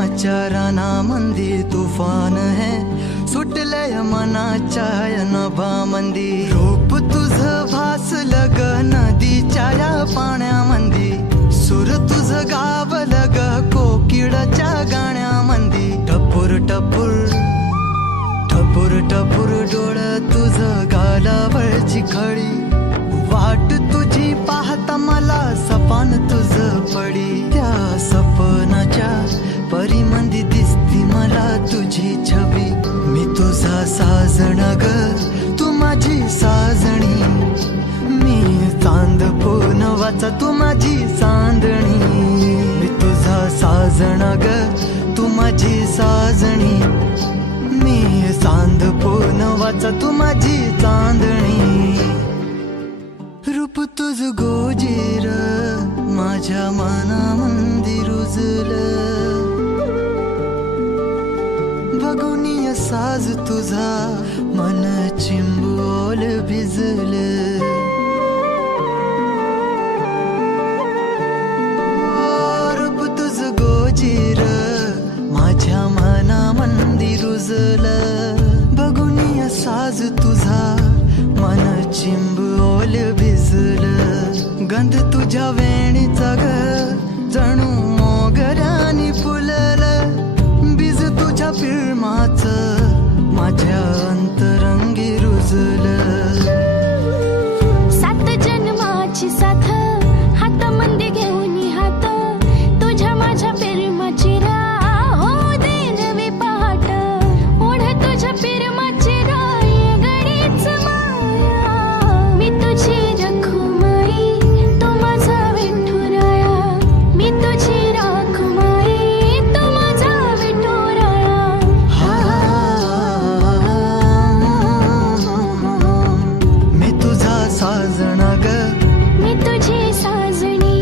प्रेमाच्या रानामंदी तुफान है सुटलय मनाच्या नभामंदी रूप तुझं भासलं ग नदीच्या या पाण्यामंदी सुर तुझं गावलं ग कोकिळाच्या गाण्यामंदी टपूर टपूर टपूर टपूर डोळं तुझं गालावरची खळी वाट तुझी पाहता मला सपान तुझं पडी त्या सपनाच्या परिमंदी दिसती मला तुझी छबी मी तुझा साजण ग तू माझी साजणी मी चांद पूनवाचा तू माझी चांदणी मी तुझा साजण ग तू माझी साजणी मी चांद पूनवाचा तू माझी चांदणी रूप तुझ गोजीर माझ्या मनामंदी रुजलं बघुनिय साज तुझा मन चिंबोल भिजलं रूप तुझ गोजीर माझ्या मनामंदी रुजलं बघुनिय साज तुझा मन चिंबोल भिजलं गंध तुझ्या वेणीचा ग जणू मोगऱ्यानी फुललं बीज तुझ्या पिळमाचं माझ्या अंतरंगी रुजलं सात जन्माची साथ हातामध्ये घेऊन हात तुझ्या माझ्या प्रेमाची राह हो दे नवी पहाट ओढ तुझ्या प्रेमाची राह गडीच माया मी तुझी रखुमाई तो माझा विठुराया मी तुझी रखुमाई तो माझा विठुराया मी तुझा साजणा ग मी तुझी साजणी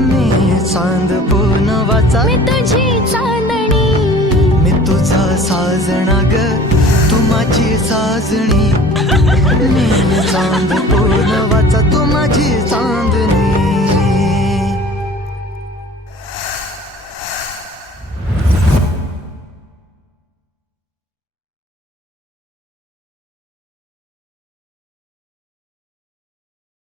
मी चांद पूनवाचा मी तुझी चांदणी मी तुझा साजणा ग तू माझी साजणी मी चांद पूनवाचा तू माझी चांदणी